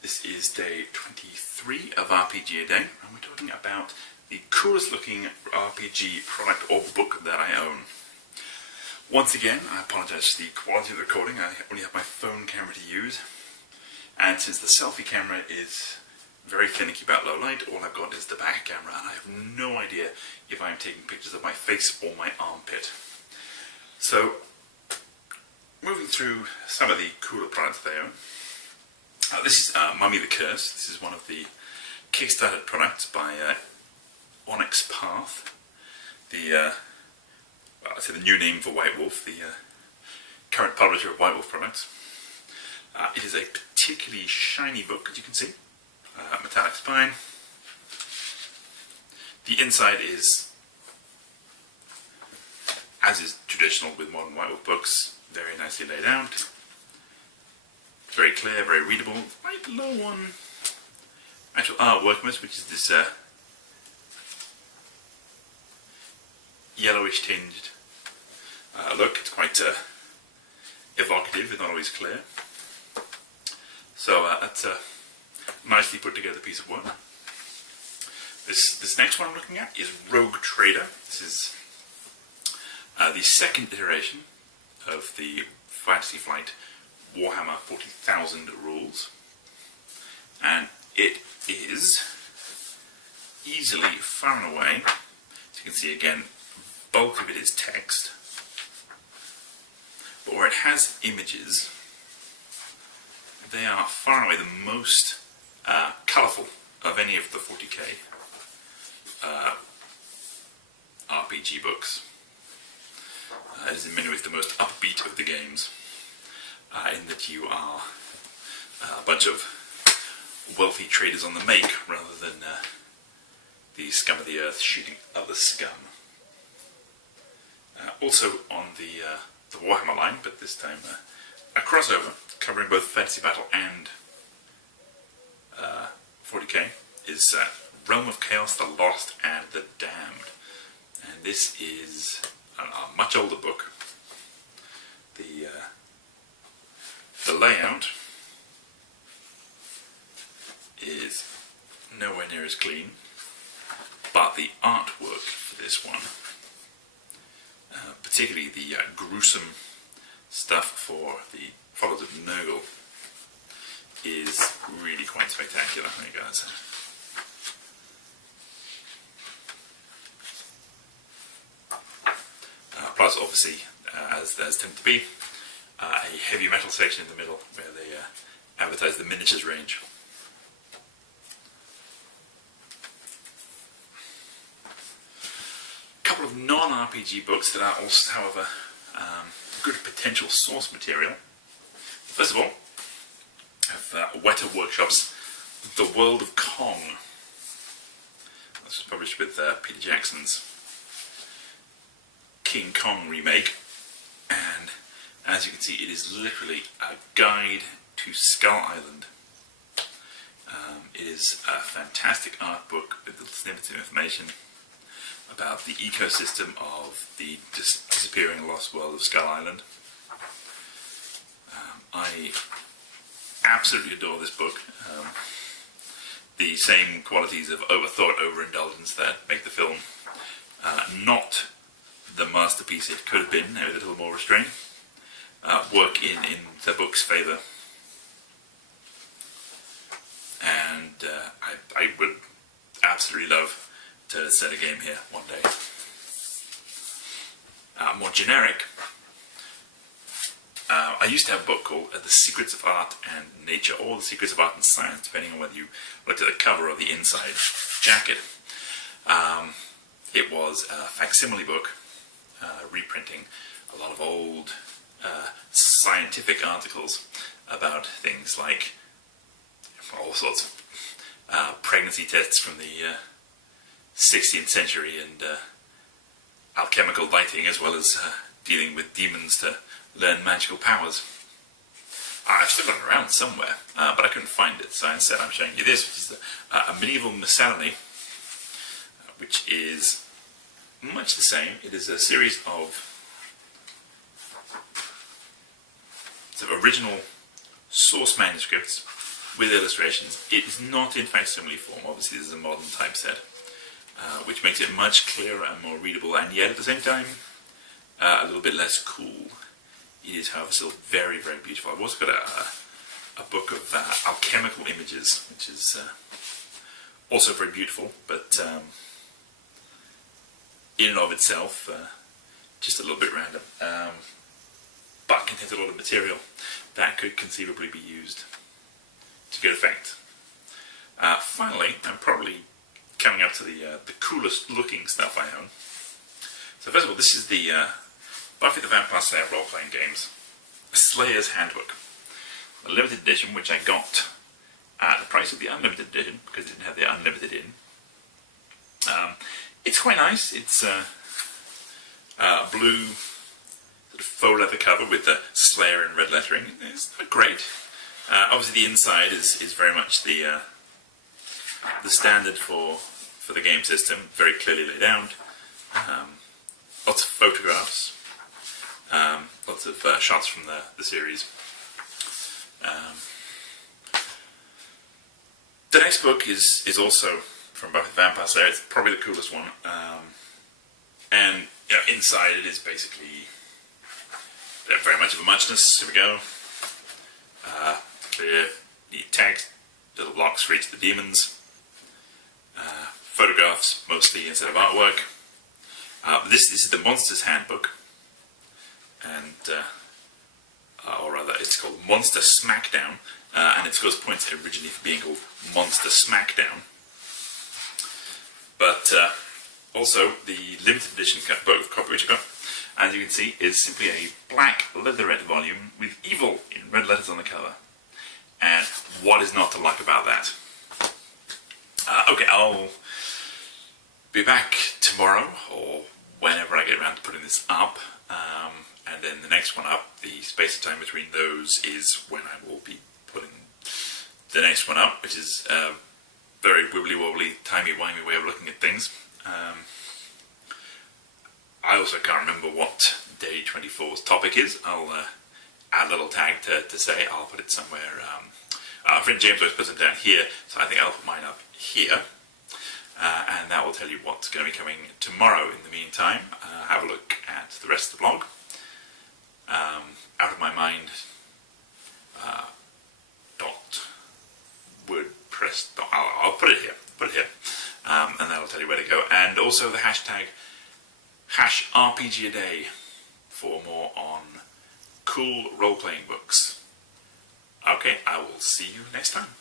This is day 23 of RPG A Day, and we're talking about the coolest looking RPG product or book that I own. Once again, I apologize for the quality of the recording. I only have my phone camera to use, and since the selfie camera is very finicky about low light, all I've got is the back camera, and I have no idea if I'm taking pictures of my face or my armpit. So, moving through some of the cooler products they own. This is Mummy the Curse. This is one of the Kickstarter products by Onyx Path, the I'd say the new name for White Wolf, the current publisher of White Wolf products. It is a particularly shiny book, as you can see. Metallic spine. The inside is, as is traditional with modern White Wolf books, very nicely laid out. Very clear, very readable. Right low on actual artwork, which is this yellowish tinged look. It's quite evocative, if not always clear. So that's a nicely put together piece of work. This next one I'm looking at is Rogue Trader. This is the second iteration of the Fantasy Flight Warhammer 40,000 rules, and it is easily, far and away, as you can see again, bulk of it is text, but where it has images, they are far and away the most colourful of any of the 40k RPG books. It is in many ways the most upbeat of the games. In that you are a bunch of wealthy traders on the make, rather than the scum of the earth shooting other scum. Also on the Warhammer line, but this time a crossover covering both Fantasy Battle and 40k, is Realm of Chaos, the Lost and the Damned. And this is a much older book. The layout is nowhere near as clean, but the artwork for this one, particularly the gruesome stuff for the Followers of Nurgle, is really quite spectacular. There you guys. Plus, obviously, as there's tend to be, a heavy metal section in the middle where they advertise the miniatures range. A couple of non-RPG books that are also, however, good potential source material. First of all, I have Weta Workshop's The World of Kong. This was published with Peter Jackson's King Kong remake, and as you can see, it is literally a guide to Skull Island. It is a fantastic art book with little snippets of information about the ecosystem of the disappearing lost world of Skull Island. I absolutely adore this book. The same qualities of overthought, overindulgence that make the film not the masterpiece it could have been, with a little more restraint, work in the book's favour. And I would absolutely love to set a game here one day. More generic, I used to have a book called The Secrets of Art and Nature, or The Secrets of Art and Science, depending on whether you looked at the cover or the inside jacket. It was a facsimile book, reprinting a lot of old scientific articles about things like all sorts of pregnancy tests from the 16th century and alchemical lighting, as well as dealing with demons to learn magical powers. I've still got it around somewhere, but I couldn't find it, so instead I'm showing you this, which is a medieval miscellany, which is much the same. It is a series of original source manuscripts with illustrations. It is not in facsimile form. Obviously, this is a modern typeset, which makes it much clearer and more readable, and yet at the same time, a little bit less cool. It is, however, still very, very beautiful. I've also got a book of alchemical images, which is also very beautiful, but in and of itself, just a little bit random, but contains a lot of material that could conceivably be used to good effect. Finally, I'm probably coming up to the coolest looking stuff I own. So first of all, this is the Buffy the Vampire Slayer role-playing games, Slayer's Handbook, a limited edition, which I got at the price of the unlimited edition because it didn't have the unlimited in. It's quite nice. It's blue sort of faux leather cover with the Slayer in red lettering. It's not great. Obviously, the inside is very much the standard for the game system, very clearly laid out. Lots of photographs, lots of shots from the series. The next book is also from Buffy the Vampire Slayer. It's probably the coolest one. And you know, inside it is basically very much of a muchness. Here we go. Clear, neat text, little blocks for each of the demons. Photographs mostly instead of artwork. This is the Monster's Handbook, and or rather, it's called Monster Smackdown, and it's got points originally for being called Monster Smackdown. But also, the limited edition copy which I got, as you can see, is simply a black leatherette volume with evil in red letters on the cover. And what is not to like about that? Okay, I'll be back tomorrow, or whenever I get around to putting this up. And then the next one up, the space of time between those is when I will be putting the next one up, which is a very wibbly-wobbly, timey-wimey way of looking at things. I also can't remember what day 24's topic is. I'll add a little tag to say. I'll put it somewhere. Our friend James always puts them down here, so I think I'll put mine up here. And that will tell you what's going to be coming tomorrow. In the meantime, have a look at the rest of the blog. Out of my mind .wordpress. I'll put it here. And that'll tell you where to go. And also the hashtag #RPGAday for more on cool role-playing books. Okay, I will see you next time.